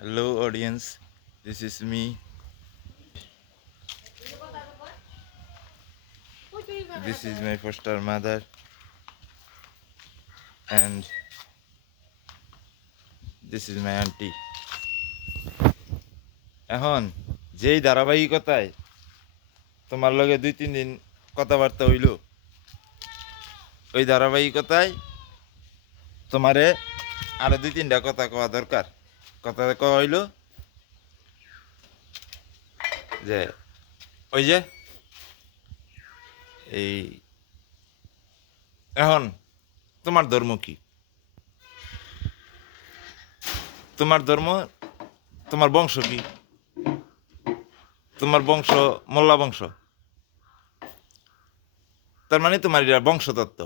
Hello, audience. This is me. This is my foster mother, and this is my auntie. এখন যেই ধারাবাহিকতায় তোমার লগে 2-3 দিন কথাবার্তা হইল, ওই ধারাবাহিকতায় তোমারে আরো 2-3টা কথা কওয়া দরকার। কথা কওয়া হইল যে ওই যে এই এখন তোমার ধর্ম কি? তোমার ধর্ম, তোমার বংশ কি? তোমার বংশ মোল্লা বংশ, তার মানে তোমার এটা বংশতত্ত্ব,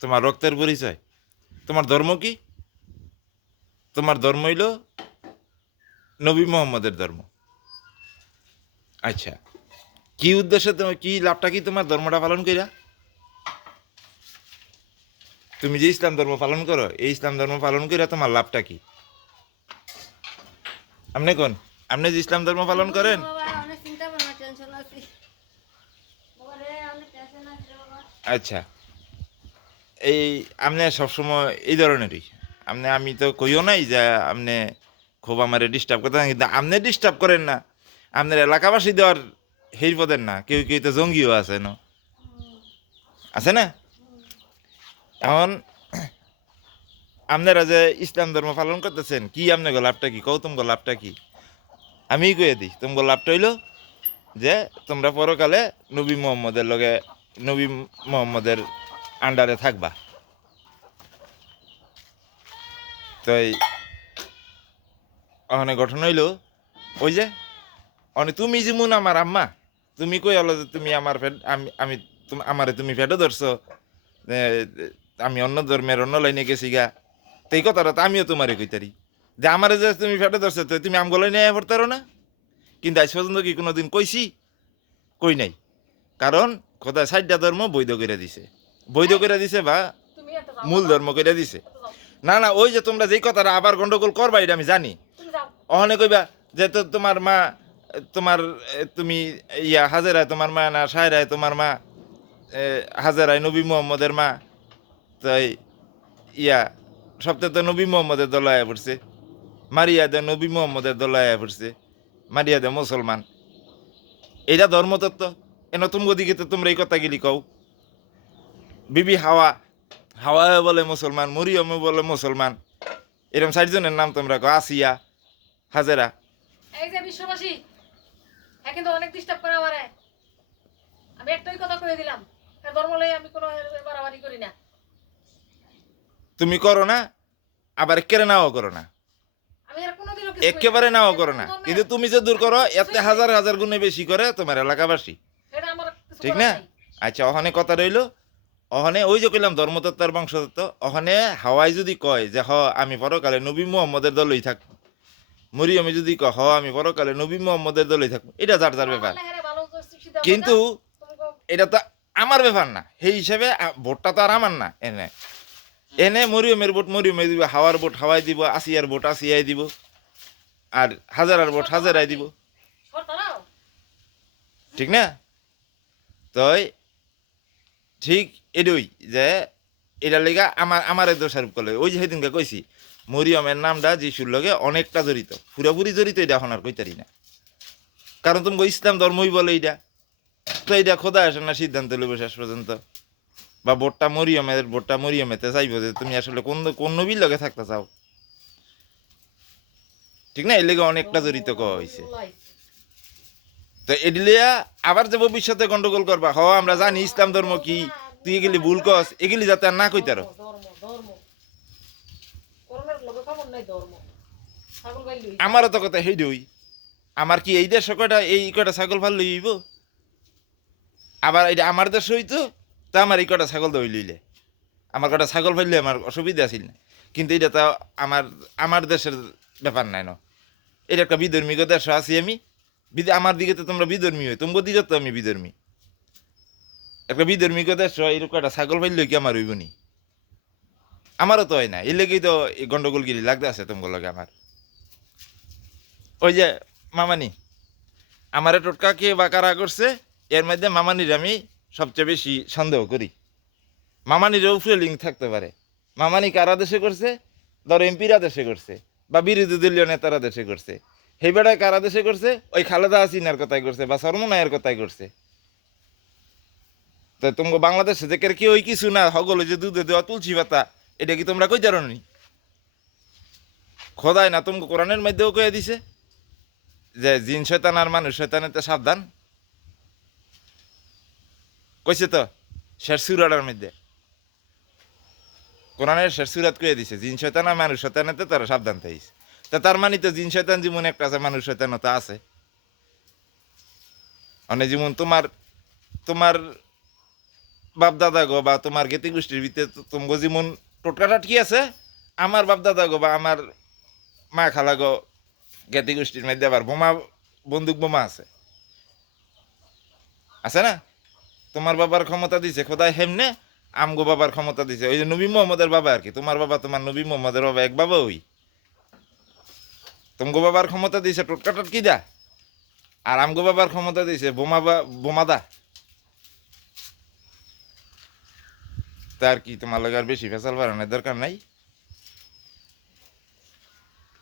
তোমার রক্তের পরিচয়। তোমার ধর্ম কি? তোমার ধর্ম হইল নবী মোহাম্মদের ধর্ম। আচ্ছা, কি উদ্দেশ্যে, তোমার কি লাভটা কি তোমার ধর্মটা পালন কইরা? তুমি যে ইসলাম ধর্ম পালন করো, এই ইসলাম ধর্ম পালন কইরা তোমার লাভটা কি? আপনি কোন, আপনি যে ইসলাম ধর্ম পালন করেন, আচ্ছা, এই আপনি সবসময় এই ধরনেরই আপনি, আমি তো কইও নাই যে আপনি খুব আমারে ডিস্টার্ব করতে, কিন্তু আপনি ডিস্টার্ব করেন না, আপনার এলাকাবাসী দেওয়ার হেই পদের না, কেউ কেউ তো জঙ্গিও আছে না, আছে না? এখন আপনারা যে ইসলাম ধর্ম পালন করতেছেন, কি আপনার লাভটা কি? কৌ তোমার লাভটা কি? আমি কয়ে দিই, তোমার লাভটা হইল যে তোমরা পরকালে নবী মোহাম্মদের লগে, নবী মোহাম্মদের আন্ডারে থাকবা। তো ওখানে গঠন হইল ওই যে তুমি যেমন আমার আম্মা, তুমি কই হলো যে তুমি আমার আমি আমি আমারে তুমি ফেটে ধরছো, এ, আমি অন্য ধর্মের অন্য লাইনে গেছি গা, তো এই কথাটা তো আমিও তোমারে কইতারি যে আমারে যে তুমি ফেটে ধরছো, তো তুমি আমগোলাই নিয়ে পড়তারো না। কিন্তু আজ পর্যন্ত কি কোনোদিন কইছি? কই নাই। কারণ খোদা 60টা ধর্ম বৈধ করে দিছে, বৈধ করে দিছে বা মূল ধর্ম করে দিছে। না না, ওই যে তোমরা যেই কথাটা আবার গন্ডগোল করবা, এটা আমি জানি। অহনে কইবা যে তো তোমার মা, তোমার তুমি ইয়া হাজেরায় তোমার মা না সায়রায় তোমার মা, হাজেরায় নবী মোহাম্মদের মা, তাই ইয়া সপ্তাহে তো নবী মোহাম্মদের দলায় পড়ছে, মারিয়া দে নবী মোহাম্মদের দলায় পড়ছে, মারিয়া দে মুসলমান। এটা ধর্মতত্ত্ব। এন তুমি দিকে তো তোমরা এই কথা গেলি কও। বিবি হাওয়া, হাওয়া বলে মুসলমান, মরিয়মে বলে মুসলমান, এরকম 60 জনের নাম তোমরা কও, আসিয়া, হাজেরা। এই যে বিশ্ববাসী, হ্যাঁ কিন্তু অনেক ডিস্টার্ব করে আমারে। আমি একটাই কথা কয়ে দিলাম, ধর্ম লই আমি কোনো বাড়াবাড়ি করি না। তুমি করো না, আবার একেবারে নাও করো না, আমি আর কোনোদিনও কিছু একেবারে নাও করো না, কিন্তু তুমি যে দূর করো এতে হাজার হাজার গুণে বেশি করে তোমার এলাকাবাসী, এটা আমার কিছু ঠিক করার না? নাই। আচ্ছা, ওখানে কথা রইল, ওখানে ওই যে কইলাম ধর্মতত্ত্ব আর বংশতত্ত্ব, ওখানে হাওয়াই যদি কয় যে হ আমি পরকালে নবী মুহাম্মদের দলই থাকবো, মরিয়মে যদি কয় হ আমি পরকালে নবী মুহাম্মদের দলই থাকবো, এটা যার যার ব্যাপার। আমার লেহারে ভালো শিক্ষা দাও কিন্তু না, তুমি এটা তো আমার ব্যাপার না, সেই হিসেবে ভোটটা তো আর আমার না। এনে এনে মরিয়মের ভোট মরিয়মে দিব, হাওয়ার ভোট হাওয়াই দিব, আসিয়ার ভোট আসিয়াই দিব, আর হাজারার ভোট হাজারাই দিব, শর্ত নাও। ঠিক না? তো ঠিক এডই যে এটার লেগা আমার দোষারোপ করলে, ওই যে সেদিনকে কইছি মরিয়মের নামটা যিশুর লগে অনেকটা জড়িত, পুরাপুরি জড়িত, এটা এখন আর কইতারি না। কারণ তুমি ইসলাম ধর্মই বলে এইটা, তো এইটা খোদা আসে না সিদ্ধান্ত লইব শেষ পর্যন্ত, বা ভোটটা মরিয়মেতে চাইবো যে তুমি আসলে কোন কোন নবীর লগে থাকতে চাও, ঠিক না? এর লেগে অনেকটা জড়িত কওয়া হয়েছে। তো এডিলিয়া আবার যে ভবিষ্যতে গন্ডগোল করবা, হ আমরা জানি ইসলাম ধর্ম কি, তুই এগুলি ভুল কস, এগুলি যাতে আর না কইতারো। ধর্ম ধর্ম করোনার লগে খবর নাই ধর্ম। ছাগল গাই লই। আমারও তো কথা হেইডই, আমার কি এই দেশ কয়টা এই কয়টা ছাগল ফাল লইব? আবার এটা আমার দেশ হইতো, তা আমার এই কয়টা ছাগল দই লইলে, আমার কয়টা ছাগল ফাইলে আমার অসুবিধা আছিল না। কিন্তু এটা তো আমার আমার দেশের ব্যাপার নাই না, এটা একটা বিধর্মী দেশ আছি আমি। আমার দিকে তো তোমরা বিধর্মী হয়, তোমার দিকে তো আমি বিধর্মী। একটা বিধর্মী দেশ এরকম একটা ছাগল ফাইলে কি আমার হইব নি? আমারও তো হয় না, এর লেগেই তো এই গন্ডগোলগিরি লাগতে আছে তোমার লগে আমার। ওই যে মামানি আমারে টোটকা কে বা কারা করছে এর মধ্যে মামানির আমি সবচেয়ে বেশি সন্দেহ করি। মামানির উপরে লিঙ্ক থাকতে পারে। মামানি কারা দেশে করছে, ধর এমপিরা দেশে করছে বা বিরোধী দলীয় নেতারা দেশে করছে, সেই বেড়ায় কারা দেশে করছে, ওই খালেদা হাসিনার কথাই করছে বা সরমনায়ের কথাই করছে। তো তোমাকে বাংলাদেশে যে কেউ ওই কিছু না হগল যে দুধে দেওয়া তুলসী পাতা, এটা কি তোমরা কই জানো নি? খোদায় না তোমাকে কোরআনের মধ্যেও কয়ে দিছে যে জিন শয়তান আর মানুষ শয়তানেতে সাবধান, কইছে তো শেষ সুরাটার মধ্যে। কোরআনের শেষ সুরাত কয়ে দিছে জিন শয়তান আর মানুষ শয়তানেতে তারা সাবধান থাইস। তা তার মানে তো জিন শয়তান যেমন একটা আছে, মানুষ শয়তানতা আছে। মানে যেমন তোমার তোমার বাপ দাদা গো বা তোমার জ্ঞাতি গোষ্ঠীর ভিতরে তোমার যেমন টোটকা টাটকি আছে, আমার বাপ দাদা গো বা আমার মা খালা গো জ্ঞাতি গোষ্ঠীর মধ্যে আবার বোমা, বন্দুক বোমা আছে, আছে না? তোমার বাবার ক্ষমতা দিছে খোদায় হেমনে, আমগো বাবার ক্ষমতা দিছে ওই যে নবী মোহাম্মদের বাবা আর কি। তোমার বাবা তোমার নবী মোহাম্মদের বাবা এক বাবা ওই। তোমাগো বাবার ক্ষমতা দিছে টোটকা টাটকি দা, আর আমগো বাবার ক্ষমতা দিছে বোমা বোমা দা। তার কি তোমার লাগে আর বেশি ফেসাল বাড়ানোর দরকার নাই।